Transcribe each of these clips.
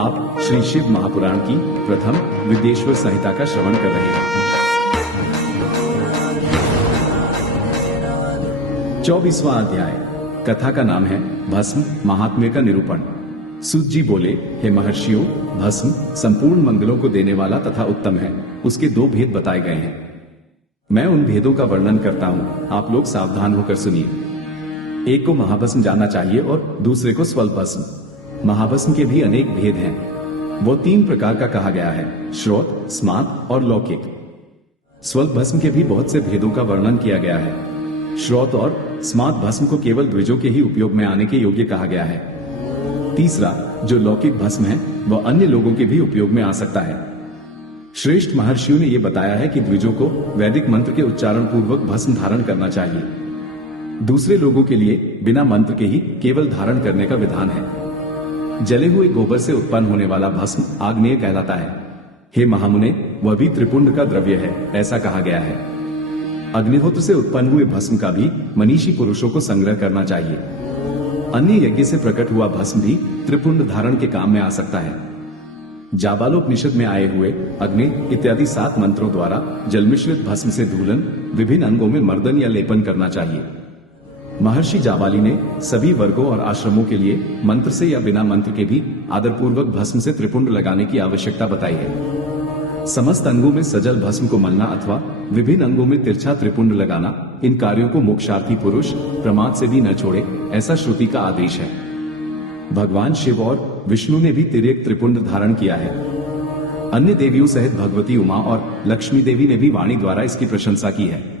आप श्री शिव महापुराण की प्रथम विद्येश्वर संहिता का श्रवण कर रहे हैं। 24वां अध्याय। कथा का नाम है भस्म महात्म्य का निरूपण। सूत जी बोले, हे महर्षियों, भस्म संपूर्ण मंगलों को देने वाला तथा उत्तम है। उसके दो भेद बताए गए हैं। मैं उन भेदों का वर्णन करता हूं, आप लोग सावधान होकर सुनिए। एक को महाभस्म जानना चाहिए और दूसरे को स्वल्प भस्म। महाभस्म के भी अनेक भेद हैं। वो 3 प्रकार का कहा गया है, श्रोत, स्मार्त और लौकिक। स्वल्प भस्म के भी बहुत से भेदों का वर्णन किया गया है। श्रोत और स्मार्त भस्म को केवल द्विजों के ही उपयोग में आने के योग्य कहा गया है। तीसरा, जो लौकिक भस्म है, वह अन्य लोगों के भी उपयोग में आ सकता है। श्रेष्ठ महर्षियों ने यह बताया है कि द्विजों को वैदिक मंत्र के उच्चारण पूर्वक भस्म धारण करना चाहिए। दूसरे लोगों के लिए बिना मंत्र के ही केवल धारण करने का विधान है। जले हुए गोबर से उत्पन्न होने वाला भस्म आग्नेय कहलाता है। हे महामुने, वह भी त्रिपुंड का द्रव्य है, ऐसा कहा गया है। अग्निहोत्र से उत्पन्न हुए भस्म का भी मनीषी पुरुषों को संग्रह करना चाहिए। अन्य यज्ञ से प्रकट हुआ भस्म भी त्रिपुंड धारण के काम में आ सकता है। जाबालोपनिषद में आए हुए अग्नि इत्यादि 7 मंत्रों द्वारा जल मिश्रित भस्म से धूलन, विभिन्न अंगों में मर्दन या लेपन करना चाहिए। महर्षि जाबाली ने सभी वर्गों और आश्रमों के लिए मंत्र से या बिना मंत्र के भी आदरपूर्वक भस्म से त्रिपुंड लगाने की आवश्यकता बताई है। समस्त अंगों में सजल भस्म को मलना अथवा विभिन्न अंगों में तिरछा त्रिपुंड लगाना, इन कार्यों को मोक्षार्थी पुरुष प्रमाद से भी न छोड़े, ऐसा श्रुति का आदेश है। भगवान शिव और विष्णु ने भी तिर्यक त्रिपुंड धारण किया है। अन्य देवियों सहित भगवती उमा और लक्ष्मी देवी ने भी वाणी द्वारा इसकी प्रशंसा की है।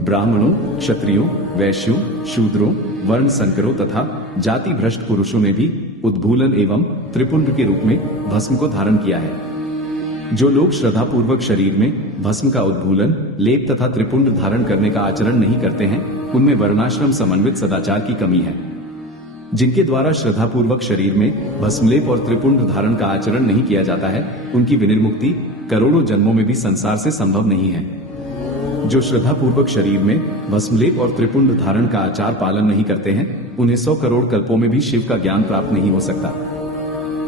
ब्राह्मणों, क्षत्रियों, वैश्यों, शूद्रों, वर्ण संकरों तथा जाति भ्रष्ट पुरुषों ने भी उद्भूलन एवं त्रिपुंड के रूप में भस्म को धारण किया है। जो लोग श्रद्धा पूर्वक शरीर में भस्म का उद्भूलन, लेप तथा त्रिपुंड धारण करने का आचरण नहीं करते हैं, उनमें वर्णाश्रम समन्वित सदाचार की कमी है। जिनके द्वारा श्रद्धा पूर्वक शरीर में भस्मलेप और त्रिपुंड धारण का आचरण नहीं किया जाता है, उनकी विनिर्मुक्ति करोड़ों जन्मों में भी संसार से संभव नहीं है। जो श्रद्धा पूर्वक शरीर में भस्मलेप और त्रिपुंड धारण का आचार पालन नहीं करते हैं, उन्हें 100 करोड़ कल्पों में भी शिव का ज्ञान प्राप्त नहीं हो सकता।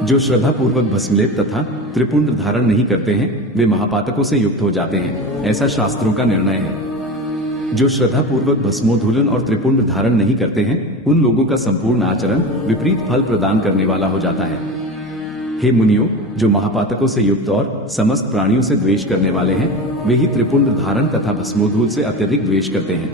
जो श्रद्धा पूर्वक भस्मलेप तथा त्रिपुंड धारण नहीं करते हैं, वे महापातकों से युक्त हो जाते हैं, ऐसा शास्त्रों का निर्णय है। जो श्रद्धा पूर्वक भस्मोधूलन और त्रिपुंड धारण नहीं करते हैं, उन लोगों का संपूर्ण आचरण विपरीत फल प्रदान करने वाला हो जाता है। हे मुनियों, जो महापातकों से युक्त और समस्त प्राणियों से द्वेष करने वाले हैं, वे ही त्रिपुंड धारण तथा भस्मोधूल से अत्यधिक द्वेष करते हैं।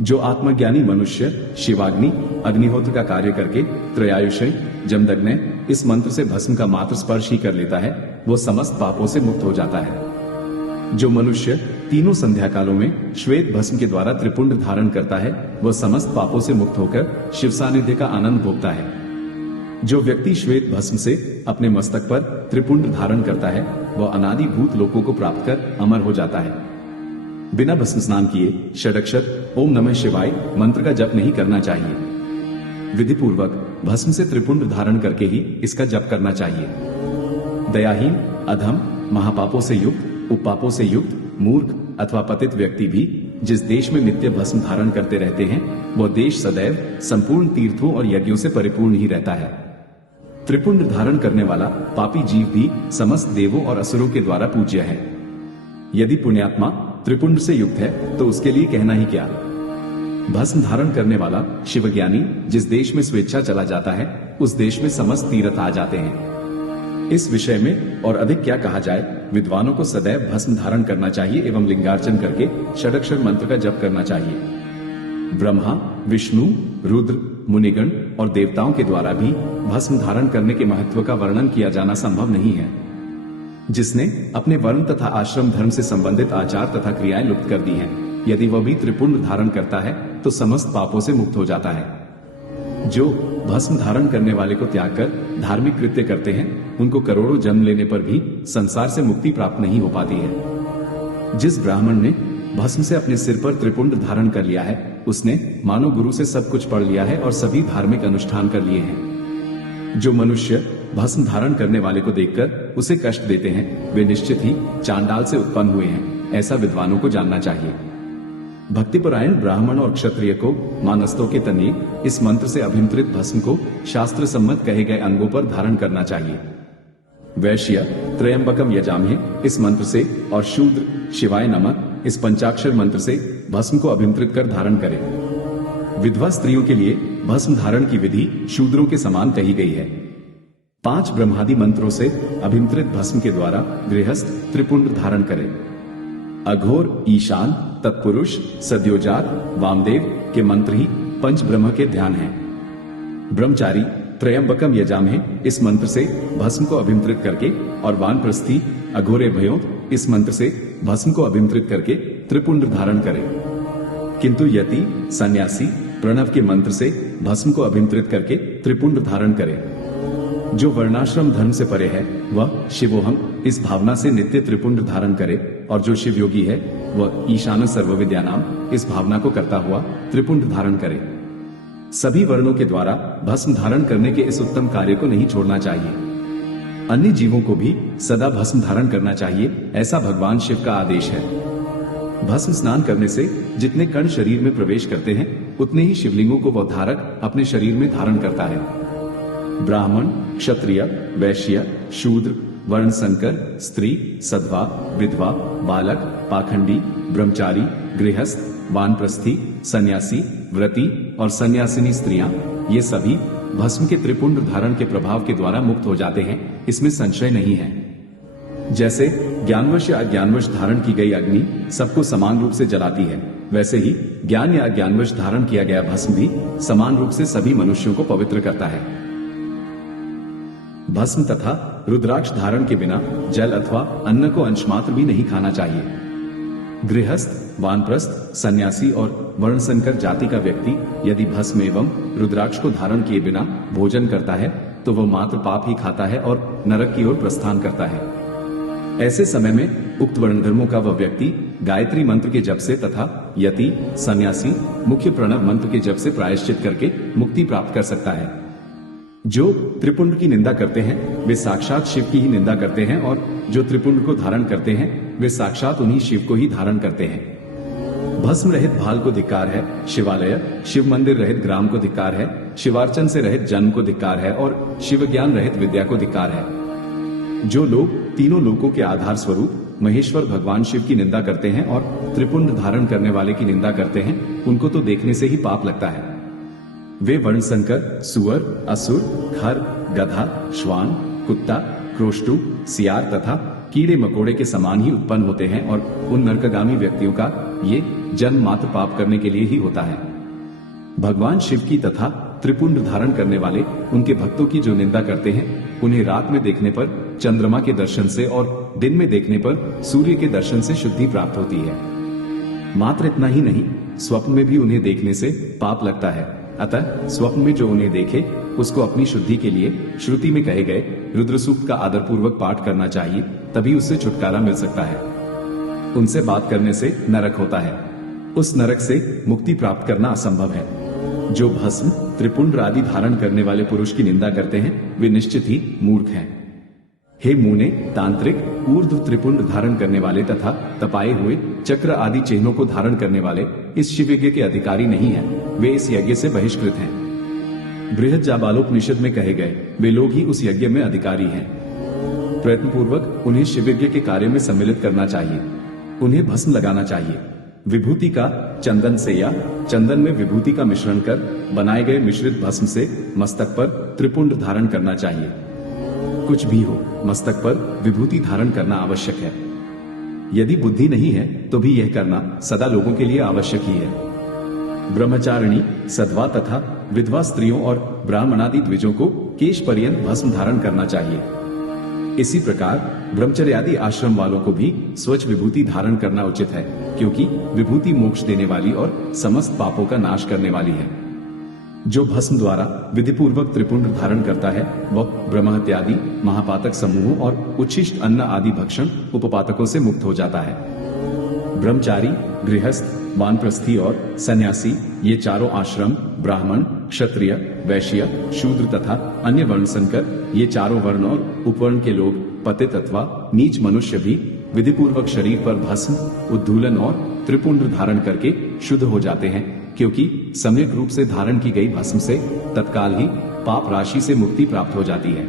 जो आत्मज्ञानी मनुष्य शिवाग्नि अग्निहोत्र का कार्य करके त्रयायुषय जमदग्नि इस मंत्र से भस्म का मात्र स्पर्श ही कर लेता है, वो समस्त पापों से मुक्त हो जाता है। जो मनुष्य तीनों संध्या कालों में श्वेत भस्म के द्वारा त्रिपुंड धारण करता है, वह समस्त पापों से मुक्त होकर शिव सानिध्य का आनंद भोगता है। जो व्यक्ति श्वेत भस्म से अपने मस्तक पर त्रिपुंड धारण करता है, वह अनादि भूत लोकों को प्राप्त कर अमर हो जाता है। बिना भस्म स्नान किए षडक्षर ओम नमः शिवाय मंत्र का जप नहीं करना चाहिए। विधि पूर्वक भस्म से त्रिपुंड धारण करके ही इसका जप करना चाहिए। दयाहीन, अधम, महापापों से युक्त, उपपापों से युक्त, मूर्ख अथवा पतित व्यक्ति भी जिस देश में नित्य भस्म धारण करते रहते हैं, वह देश सदैव संपूर्ण तीर्थों और यज्ञों से परिपूर्ण ही रहता है। त्रिपुंड धारण करने वाला पापी जीव भी समस्त देवों और असुरों के द्वारा पूज्य है। यदि पुण्यात्मा त्रिपुंड से युक्त है, तो उसके लिए कहना ही क्या। भस्म धारण करने वाला शिवज्ञानी जिस देश में स्वेच्छा चला जाता है, उस देश में समस्त तीर्थ आ जाते हैं। इस विषय में और अधिक क्या कहा जाए। विद्वानों को सदैव भस्म धारण करना चाहिए एवं लिंगार्चन करके षडक्षर मंत्र का जप करना चाहिए। ब्रह्मा, विष्णु, रुद्र, मुनिगण और देवताओं के द्वारा भी भस्म धारण करने के महत्व का वर्णन किया जाना संभव नहीं है। जिसने अपने वर्ण तथा आश्रम धर्म से संबंधित आचार तथा क्रियाएं लुप्त कर दी हैं, यदि वह भी त्रिपुंड धारण करता है, तो समस्त पापों से मुक्त हो जाता है। जो भस्म धारण करने वाले को त्याग कर धार्मिक कृत्य करते हैं, उनको करोड़ों जन्म लेने पर भी संसार से मुक्ति प्राप्त नहीं हो पाती है। जिस ब्राह्मण ने भस्म से अपने सिर पर त्रिपुंड धारण कर लिया है, उसने मानो गुरु से सब कुछ पढ़ लिया है और सभी धार्मिक अनुष्ठान कर लिए हैं। जो मनुष्य भस्म धारण करने वाले को देखकर उसे कष्ट देते हैं, वे निश्चित ही चांडाल से उत्पन्न हुए हैं, ऐसा विद्वानों को जानना चाहिए। भक्तिपरायण ब्राह्मण और क्षत्रिय को मानस्तों के तनिए इस मंत्र से अभिमंत्रित भस्म को शास्त्र सम्मत कहे गए अंगों पर धारण करना चाहिए। वैश्य त्रयंबकम यजामहे इस मंत्र से और शूद्र शिवाय नमः इस पंचाक्षर मंत्र से भस्म को अभिमंत्रित कर धारण करें। विधवा स्त्रियों के लिए भस्म धारण की विधि शूद्रों के समान कही गई है। 5 ब्रह्मादि मंत्रों से अभिमंत्रित भस्म के द्वारा गृहस्थ त्रिपुंड धारण करें। अघोर, ईशान, तत्पुरुष, सद्योजात, वामदेव के मंत्र ही पंच ब्रह्म के ध्यान हैं। ब्रह्मचारी त्रयंबकम यजामहे इस मंत्र से भस्म को अभिमंत्रित करके और वानप्रस्थी अघोरे भयो इस मंत्र से भस्म को अभिमंत्रित करके त्रिपुंड धारण करें। किंतु यति सन्यासी प्रणव के मंत्र से भस्म को अभिमंत्रित करके त्रिपुंड धारण करे। जो वर्णाश्रम धर्म से परे है वह शिवोहम इस भावना से नित्य त्रिपुंड धारण करे, और जो शिव योगी है वह ईशान सर्वविद्या नाम इस भावना को करता हुआ त्रिपुंड धारण करे। सभी वर्णों के द्वारा भस्म धारण करने के इस उत्तम कार्य को नहीं छोड़ना चाहिए। अन्य जीवों को भी सदा भस्म धारण करना चाहिए, ऐसा भगवान शिव का आदेश है। भस्म स्नान करने से जितने कण शरीर में प्रवेश करते हैं उतने ही शिवलिंगों को वह धारक अपने शरीर में धारण करता है। ब्राह्मण, क्षत्रिय, वैश्य, शूद्र, वर्ण संकर, स्त्री, सधवा, विधवा, बालक, पाखंडी, ब्रह्मचारी, गृहस्थ, वानप्रस्थी, सन्यासी, व्रती और सन्यासिनी स्त्रियां ये सभी भस्म के त्रिपुंड धारण के प्रभाव के द्वारा मुक्त हो जाते हैं, इसमें संशय नहीं है। जैसे ज्ञानवश या अज्ञानवश धारण की गई अग्नि सबको समान रूप से जलाती है, वैसे ही ज्ञान या अज्ञानवश धारण किया गया भस्म भी समान रूप से सभी मनुष्यों को पवित्र करता है। भस्म तथा रुद्राक्ष धारण के बिना जल अथवा अन्न को अंशमात्र भी नहीं खाना चाहिए। गृहस्थ, वानप्रस्थ, सन्यासी और वर्णसंकर जाति का व्यक्ति यदि भस्म एवं रुद्राक्ष को धारण किए बिना भोजन करता है तो वह मात्र पाप ही खाता है और नरक की ओर प्रस्थान करता है। ऐसे समय में उक्त वर्णधर्मों का वह व्यक्ति गायत्री मंत्र के जप से तथा यति, सन्यासी मुख्य प्रणव मंत्र के जप से प्रायश्चित करके मुक्ति प्राप्त कर सकता है। जो त्रिपुंड की निंदा करते हैं वे साक्षात शिव की ही निंदा करते हैं, और जो त्रिपुंड को धारण करते हैं वे साक्षात उन्हीं शिव को ही धारण करते हैं। भस्म रहित भाल को धिक्कार है, शिवालय शिव मंदिर रहित ग्राम को धिक्कार है, शिवार्चन से रहित जन्म को धिक्कार है और शिव ज्ञान रहित विद्या को धिक्कार है। जो लोग तीनों लोकों के आधार स्वरूप महेश्वर भगवान शिव की निंदा करते हैं और त्रिपुंड धारण करने वाले की निंदा करते हैं, उनको तो देखने से ही पाप लगता है। वे वर्णसंकर, सुअर, असुर, खर, गधा, श्वान, कुत्ता, क्रोष्टु, सियार तथा कीड़े मकोड़े के समान ही उत्पन्न होते हैं, और उन नरकगामी व्यक्तियों का ये जन्म मात्र पाप करने के लिए ही होता है। भगवान शिव की तथा त्रिपुंड धारण करने वाले उनके भक्तों की जो निंदा करते हैं उन्हें रात में देखने पर चंद्रमा के दर्शन से और दिन में देखने पर सूर्य के दर्शन से शुद्धि प्राप्त होती है। मात्र इतना ही नहीं, स्वप्न में भी उन्हें देखने से पाप लगता है। अतः स्वप्न में जो उन्हें देखे उसको अपनी शुद्धि के लिए श्रुति में कहे गए रुद्र सूक्त का आदर पूर्वक पाठ करना चाहिए, तभी उससे छुटकारा मिल सकता है। उनसे बात करने से नरक होता है, उस नरक से मुक्ति प्राप्त करना असंभव है। जो भस्म त्रिपुंड आदि धारण करने वाले पुरुष की निंदा करते हैं वे निश्चित ही मूर्ख हैं। हे मुने, तांत्रिक ऊर्ध्व त्रिपुंड धारण करने वाले तथा तपाए हुए चक्र आदि चिन्हों को धारण करने वाले इस शिव यज्ञ के अधिकारी नहीं हैं, वे इस यज्ञ से बहिष्कृत हैं। बृहज्जाबालोपनिषद में कहे गए वे लोग ही उस यज्ञ में अधिकारी हैं। प्रयत्न पूर्वक उन्हें शिव यज्ञ के कार्य में सम्मिलित करना चाहिए। उन्हें भस्म लगाना चाहिए। विभूति का चंदन से या चंदन में विभूति का मिश्रण कर बनाए गए मिश्रित भस्म से मस्तक पर त्रिपुंड धारण करना चाहिए। कुछ भी हो, मस्तक पर विभूति धारण करना आवश्यक है। यदि बुद्धि नहीं है तो भी यह करना सदा लोगों के लिए आवश्यक ही है। ब्रह्मचारिणी, सधवा तथा विधवा स्त्रियों और ब्राह्मणादि द्विजों को केश पर्यंत भस्म धारण करना चाहिए। इसी प्रकार ब्रह्मचर्यादि आश्रम वालों को भी स्वच्छ विभूति धारण करना उचित है, क्योंकि विभूति मोक्ष देने वाली और समस्त पापों का नाश करने वाली है। जो भस्म द्वारा विधिपूर्वक त्रिपुंड धारण करता है वह ब्रह्महत्यादि महापातक समूहों और उच्छिष्ट अन्न आदि भक्षण उपपातकों से मुक्त हो जाता है। ब्रह्मचारी, गृहस्थ, वानप्रस्थी और सन्यासी ये चारों आश्रम, ब्राह्मण, क्षत्रिय, वैश्य, शूद्र तथा अन्य वर्ण संकर ये चारों वर्ण और उपवर्ण के लोग, पतित अथवा नीच मनुष्य भी विधिपूर्वक शरीर पर भस्म, उद्धूलन और त्रिपुंड धारण करके शुद्ध हो जाते हैं, क्योंकि सम्यक रूप से धारण की गई भस्म से तत्काल ही पाप राशि से मुक्ति प्राप्त हो जाती है।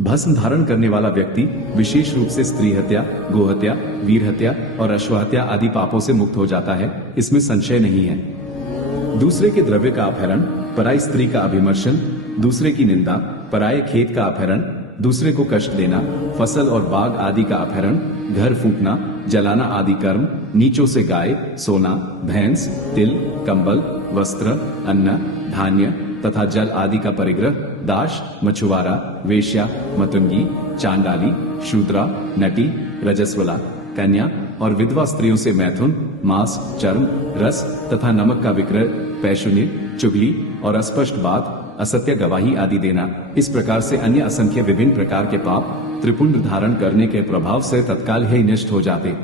भस्म धारण करने वाला व्यक्ति विशेष रूप से स्त्री हत्या, गोहत्या, वीर हत्या और अश्वहत्या आदि पापों से मुक्त हो जाता है, इसमें संशय नहीं है। दूसरे के द्रव्य का अपहरण, पराई स्त्री का अभिमर्शन, दूसरे की निंदा, पराये खेत का अपहरण, दूसरे को कष्ट देना, फसल और बाग आदि का अपहरण, घर फूंकना, जलाना आदि कर्म, नीचों से गाय, सोना, भैंस, तिल, कंबल, वस्त्र, अन्न, धान्य तथा जल आदि का परिग्रह, दास, मछुआरा, वेश्या, मतुंगी, चांडाली, शूद्रा, नटी, रजस्वला, कन्या और विधवा स्त्रियों से मैथुन, मांस, चर्म, रस तथा नमक का विक्रय, पैशुनी, चुगली और अस्पष्ट बात, असत्य गवाही आदि देना, इस प्रकार से अन्य असंख्य विभिन्न प्रकार के पाप त्रिपुंड धारण करने के प्रभाव से तत्काल ही नष्ट हो जाते।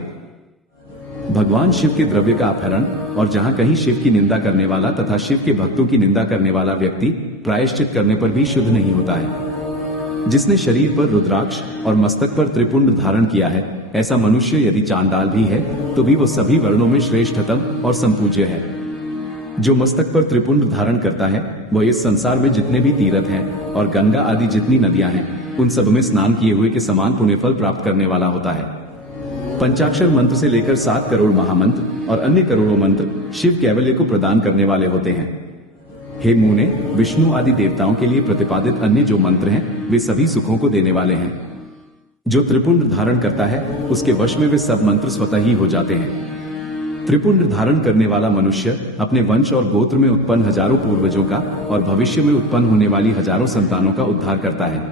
भगवान शिव के द्रव्य का अपहरण और जहां कहीं शिव की निंदा करने वाला तथा शिव के भक्तों की निंदा करने वाला व्यक्ति प्रायश्चित करने पर भी शुद्ध नहीं होता है। जिसने शरीर पर रुद्राक्ष और मस्तक पर त्रिपुंड धारण किया है, ऐसा मनुष्य यदि चांडाल भी है तो भी वो सभी वर्णों में श्रेष्ठतम और संपूज्य है। जो मस्तक पर त्रिपुंड धारण करता है वह इस संसार में जितने भी तीर्थ हैं और गंगा आदि जितनी नदियां हैं, उन सब में स्नान किए हुए के समान पुण्यफल प्राप्त करने वाला होता है। पंचाक्षर मंत्र से लेकर 7 करोड़ महामंत्र और अन्य करोड़ों मंत्र शिव कैवल्य को प्रदान करने वाले होते हैं। हे मुने, विष्णु आदि देवताओं के लिए प्रतिपादित अन्य जो मंत्र हैं वे सभी सुखों को देने वाले हैं। जो त्रिपुंड धारण करता है उसके वश में वे सब मंत्र स्वतः ही हो जाते हैं। त्रिपुंड धारण करने वाला मनुष्य अपने वंश और गोत्र में उत्पन्न हजारों पूर्वजों का और भविष्य में उत्पन्न होने वाली हजारों संतानों का उद्धार करता है।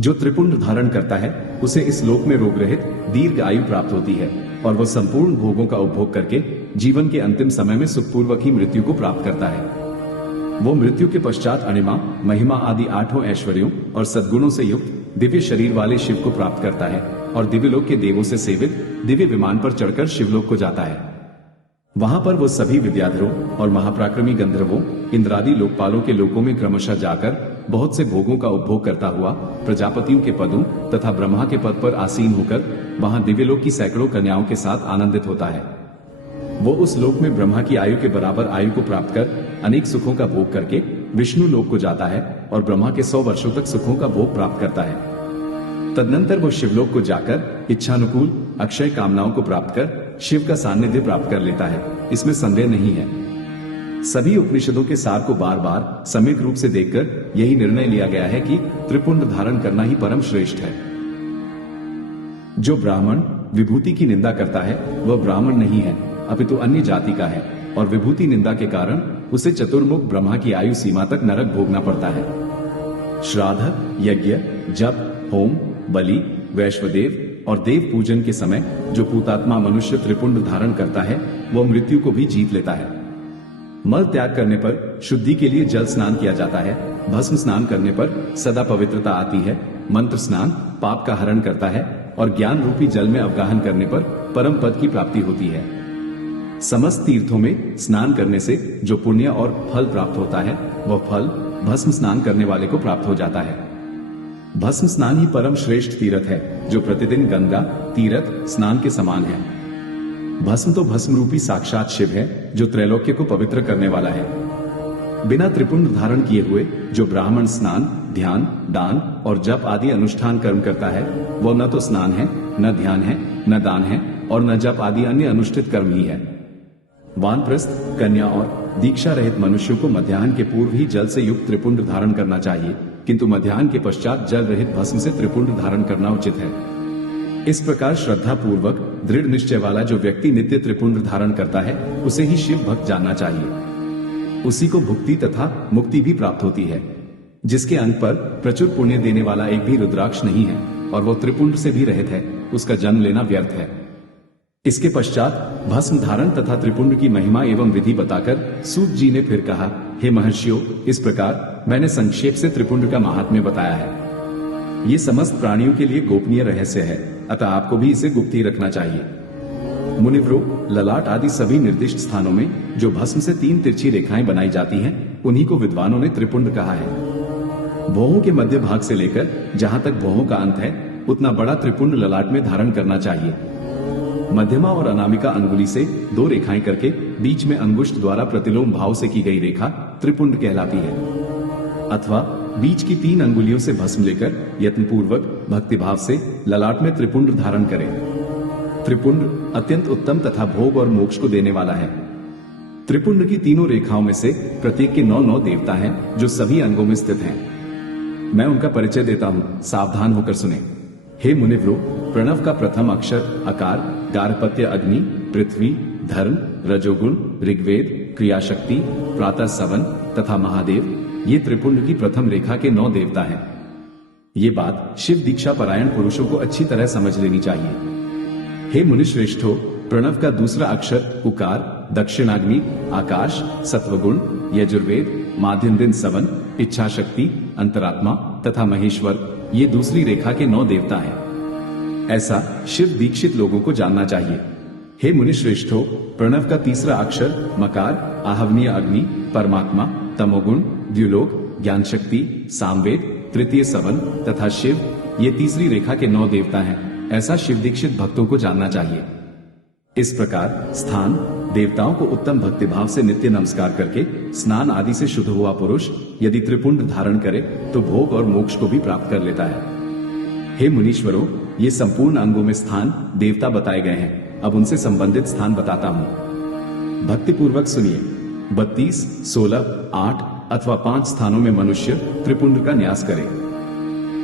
जो त्रिपुंड धारण करता है उसे इस लोक में रोग रहित दीर्घ आयु प्राप्त होती है और वह संपूर्ण भोगों का उपभोग करके जीवन के अंतिम समय में सुखपूर्वक ही मृत्यु को प्राप्त करता है। वो मृत्यु के पश्चात अणिमा, महिमा आदि 8 ऐश्वर्यों और सद्गुणों से युक्त दिव्य शरीर वाले शिव को प्राप्त करता है और दिव्यलोक के देवों से सेवित दिव्य विमान पर चढ़कर शिवलोक को जाता है। वहां पर वो सभी विद्याधरों और महापराक्रमी गंधर्वों, इंद्रादि लोकपालों के लोकों में क्रमशः जाकर बहुत से भोगों का उपभोग करता हुआ प्रजापतियों के पदों तथा ब्रह्मा के पद पर आसीन होकर वहां दिव्यलोक की सैकड़ों कन्याओं के साथ आनंदित होता है। वो उस लोक में ब्रह्मा की आयु के बराबर आयु को प्राप्त कर अनेक सुखों का भोग करके विष्णु लोक को जाता है और ब्रह्मा के 100 वर्षों तक सुखों का भोग प्राप्त करता है। तदनंतर वो शिवलोक को जाकर इच्छानुकूल अक्षय कामनाओं को प्राप्त कर शिव का सानिध्य प्राप्त कर लेता है, इसमें संदेह नहीं है। सभी उपनिषदों के सार को बार बार सम्यक रूप से देखकर यही निर्णय लिया गया है कि त्रिपुंड धारण करना ही परम श्रेष्ठ है। जो ब्राह्मण विभूति की निंदा करता है वह ब्राह्मण नहीं है, अपितु अन्य जाति का है और विभूति निंदा के कारण उसे चतुर्मुख ब्रह्मा की आयु सीमा तक नरक भोगना पड़ता है। श्राद्ध, यज्ञ, जप, होम, बलि, वैश्वदेव और देव पूजन के समय जो पूतात्मा मनुष्य त्रिपुंड धारण करता है वह मृत्यु को भी जीत लेता है। मल त्याग करने पर शुद्धि के लिए जल स्नान किया जाता है, भस्म स्नान करने पर सदा पवित्रता आती है, मंत्र स्नान पाप का हरण करता है और ज्ञान रूपी जल में अवगाहन करने पर परम पद की प्राप्ति होती है। समस्त तीर्थों में स्नान करने से जो पुण्य और फल प्राप्त होता है वह फल भस्म स्नान करने वाले को प्राप्त हो जाता है। भस्म स्नान ही परम श्रेष्ठ तीर्थ है जो प्रतिदिन गंगा तीर्थ स्नान के समान है। भस्म तो भस्म रूपी साक्षात शिव है जो त्रैलोक्य को पवित्र करने वाला है। बिना त्रिपुंड धारण किए हुए जो ब्राह्मण स्नान, ध्यान, दान और जप आदि अनुष्ठान कर्म करता है वो न तो स्नान है, न ध्यान है, न दान है और न जप आदि अन्य अनुष्ठित कर्म ही है। वानप्रस्थ, कन्या और दीक्षा रहित मनुष्यों को मध्याह्न के पूर्व ही जल से युक्त त्रिपुंड धारण करना चाहिए, किंतु मध्याह्न के पश्चात जल रहित भस्म से त्रिपुंड धारण करना उचित है। इस प्रकार श्रद्धा पूर्वक दृढ़ निश्चय वाला जो व्यक्ति नित्य त्रिपुंड धारण करता है उसे ही शिव भक्त जानना चाहिए। उसी को भुक्ति तथा मुक्ति भी प्राप्त होती है। जिसके अंग पर प्रचुर पुण्य देने वाला एक भी रुद्राक्ष नहीं है और वो त्रिपुंड से भी रहित है, उसका जन्म लेना व्यर्थ है। इसके पश्चात भस्म धारण तथा त्रिपुंड की महिमा एवं विधि बताकर सूत जी ने फिर कहा, हे महर्षियों, इस प्रकार मैंने संक्षेप से त्रिपुंड का महात्म्य बताया है। ये समस्त प्राणियों के लिए गोपनीय रहस्य है, अतः आपको भी इसे गुप्त ही रखना चाहिए। मुनिवरों, ललाट आदि सभी निर्दिष्ट स्थानों में जो भस्म से 3 तिरछी रेखाएं बनाई जाती हैं, उन्हीं को विद्वानों ने त्रिपुंड कहा है। भौहों के मध्य भाग से लेकर जहां तक भौहों का अंत है, उतना बड़ा त्रिपुंड ललाट में धारण करना चाहिए। मध्यमा और अनामिका अंगुली से 2 रेखाएं करके बीच में अंगुष्ठ द्वारा प्रतिलोम भाव से की गई रेखा त्रिपुंड कहलाती है। अथवा बीच की 3 अंगुलियों से भस्म लेकर यत्नपूर्वक भक्तिभाव से ललाट में त्रिपुंड धारण करें। त्रिपुंड अत्यंत उत्तम तथा भोग और मोक्ष को देने वाला है। त्रिपुंड की तीनों रेखाओं में से प्रत्येक के 9 देवता हैं जो सभी अंगों में स्थित हैं। मैं उनका परिचय देता हूं, सावधान होकर सुने। हे मुनिवरो, प्रणव का प्रथम अक्षर अकार, गार्हपत्य अग्नि, पृथ्वी, धर्म, रजोगुण, ऋग्वेद, क्रियाशक्ति, प्रातः सवन तथा महादेव, ये त्रिपुंड की प्रथम रेखा के 9 देवता हैं। ये बात शिव दीक्षा परायण पुरुषों को अच्छी तरह समझ लेनी चाहिए। हे मुनिश्रेष्ठो, प्रणव का दूसरा अक्षर उकार, दक्षिणाग्नि, आकाश, सत्वगुण, यजुर्वेद, माध्यम दिन सवन, इच्छा शक्ति, अंतरात्मा तथा महेश्वर, ये दूसरी रेखा के 9 देवता हैं। ऐसा शिव दीक्षित लोगों को जानना चाहिए। हे मुनिश्रेष्ठो, प्रणव का तीसरा अक्षर मकार, आहवनीय अग्नि, परमात्मा, तमोगुण, द्युलोक, ज्ञान शक्ति, सामवेद, तृतीय सवन तथा शिव, ये तीसरी रेखा के 9 देवता हैं। ऐसा शिव दीक्षित भक्तों को जानना चाहिए। इस प्रकार स्थान देवताओं को उत्तम भक्तिभाव से नित्य नमस्कार करके स्नान आदि से शुद्ध हुआ पुरुष यदि त्रिपुंड धारण करे तो भोग और मोक्ष को भी प्राप्त कर लेता है। हे मुनीश्वरों, ये संपूर्ण अंगों में स्थान देवता बताए गए हैं। अब उनसे संबंधित स्थान बताता हूं। भक्ति पूर्वक सुनिए। 32, 16, 8 अथवा 5 स्थानों में मनुष्य त्रिपुंड का न्यास करे।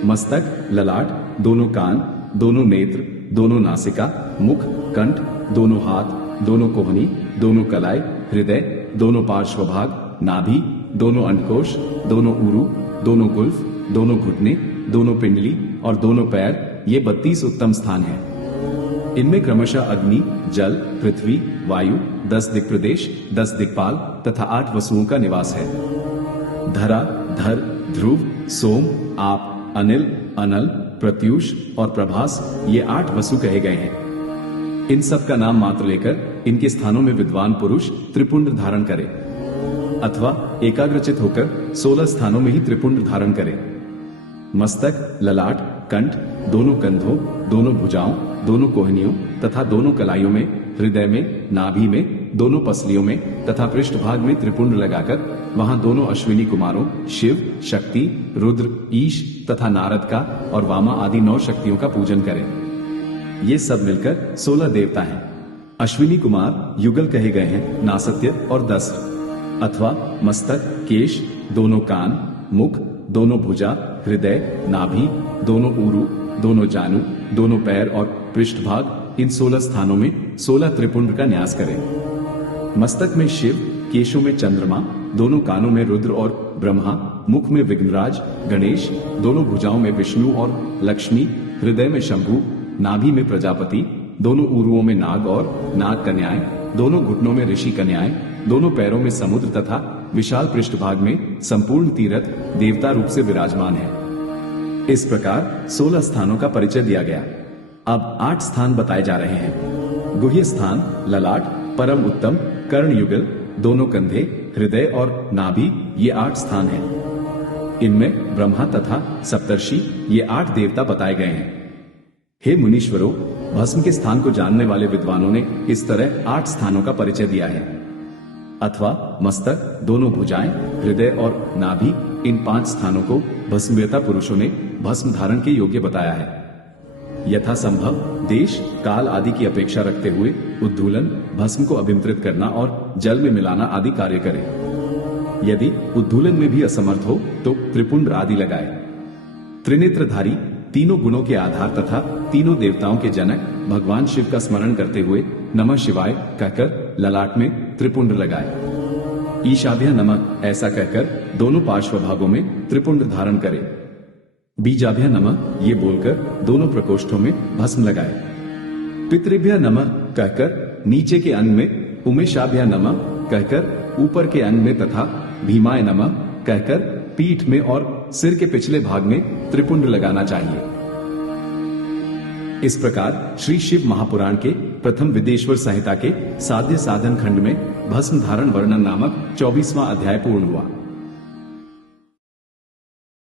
मस्तक, ललाट, दोनों कान, दोनों नेत्र, दोनों नासिका, मुख, कंठ, दोनों हाथ, दोनों कोहनी, दोनों कलाई, हृदय, दोनों पार्श्वभाग, नाभि, दोनों अंडकोश, दोनों ऊरु, दोनों गुल्फ, दोनों घुटने, दोनों पिंडली और दोनों पैर, ये 32 उत्तम स्थान हैं। इनमें क्रमशः अग्नि, जल, पृथ्वी, वायु, 10 दिक्प्रदेश, 10 दिक्पाल तथा 8 वसुओं का निवास है। धरा, धर, ध्रुव, सोम, आप, अनिल, अनल, प्रत्यूष और प्रभास, ये 8 वसु कहे गए हैं। इन सब का नाम मात्र लेकर इनके स्थानों में विद्वान पुरुष त्रिपुंड धारण करे अथवा एकाग्रचित होकर 16 स्थानों में ही त्रिपुंड धारण करे। मस्तक, ललाट, कंठ, दोनों कंधों, दोनों भुजाओं, दोनों कोहनियों तथा दोनों कलाइयों में, हृदय में, नाभि में, दोनों पसलियों में तथा पृष्ठभाग में त्रिपुंड लगाकर वहां दोनों अश्विनी कुमारों शिव, शक्ति, रुद्र, ईश तथा नारद का और वामा आदि 9 शक्तियों का पूजन करें। ये सब मिलकर 16 देवता हैं। अश्विनी कुमार युगल कहे गए हैं नासत्य और दस्र अथवा मस्तक, केश, दोनों कान, मुख, दोनों भुजा, हृदय, नाभि, दोनों ऊरु, दोनों जानु, दोनों पैर और पृष्ठभाग, इन 16 स्थानों में 16 त्रिपुंड का न्यास करें। मस्तक में शिव, केशों में चंद्रमा, दोनों कानों में रुद्र और ब्रह्मा, मुख में विघ्नराज, गणेश, दोनों भुजाओं में विष्णु और लक्ष्मी, हृदय में शंभु, नाभि में प्रजापति, दोनों ऊरुओं में नाग और नाग कन्याएं, दोनों घुटनों में ऋषि कन्याएं, दोनों पैरों में समुद्र तथा विशाल पृष्ठभाग में संपूर्ण तीर्थ देवता रूप से विराजमान है। इस प्रकार 16 स्थानों का परिचय दिया गया। अब 8 स्थान बताए जा रहे हैं। गुह्य स्थान ललाट, परम उत्तम, कर्ण युगल, दोनों कंधे, हृदय और नाभि, ये 8 स्थान हैं। इनमें ब्रह्मा तथा सप्तर्षि, ये 8 देवता बताए गए हैं। हे मुनीश्वरों, भस्म के स्थान को जानने वाले विद्वानों ने इस तरह 8 स्थानों का परिचय दिया है। अथवा मस्तक, दोनों भुजाएं, हृदय और नाभि, इन 5 स्थानों को भस्मवेता पुरुषों ने भस्म धारण के योग्य बताया है। यथा संभव देश, काल आदि की अपेक्षा रखते हुए उद्धूलन, भस्म को अभिमंत्रित करना और जल में मिलाना आदि कार्य करे। यदि उद्धूलन में भी असमर्थ हो तो त्रिपुंड आदि लगाए। त्रिनेत्रधारी, तीनों गुणों के आधार तथा तीनों देवताओं के जनक भगवान शिव का स्मरण करते हुए नमः शिवाय कहकर ललाट में त्रिपुंड लगाए। ईशाभ्य नमः ऐसा कहकर दोनों पार्श्व भागों में त्रिपुंड धारण करे। बीजाभ्य नमः ये बोलकर दोनों प्रकोष्ठों में भस्म लगाए। पितृभ्य नमः कहकर नीचे के अंग में, उमेशाभ्य नमः कहकर ऊपर के अंग में तथा भीमाय नमः कहकर पीठ में और सिर के पिछले भाग में त्रिपुंड लगाना चाहिए। इस प्रकार श्री शिव महापुराण के प्रथम विदेश्वर संहिता के साध्य साधन खंड में भस्म धारण वर्णन नामक 24वां अध्याय पूर्ण हुआ।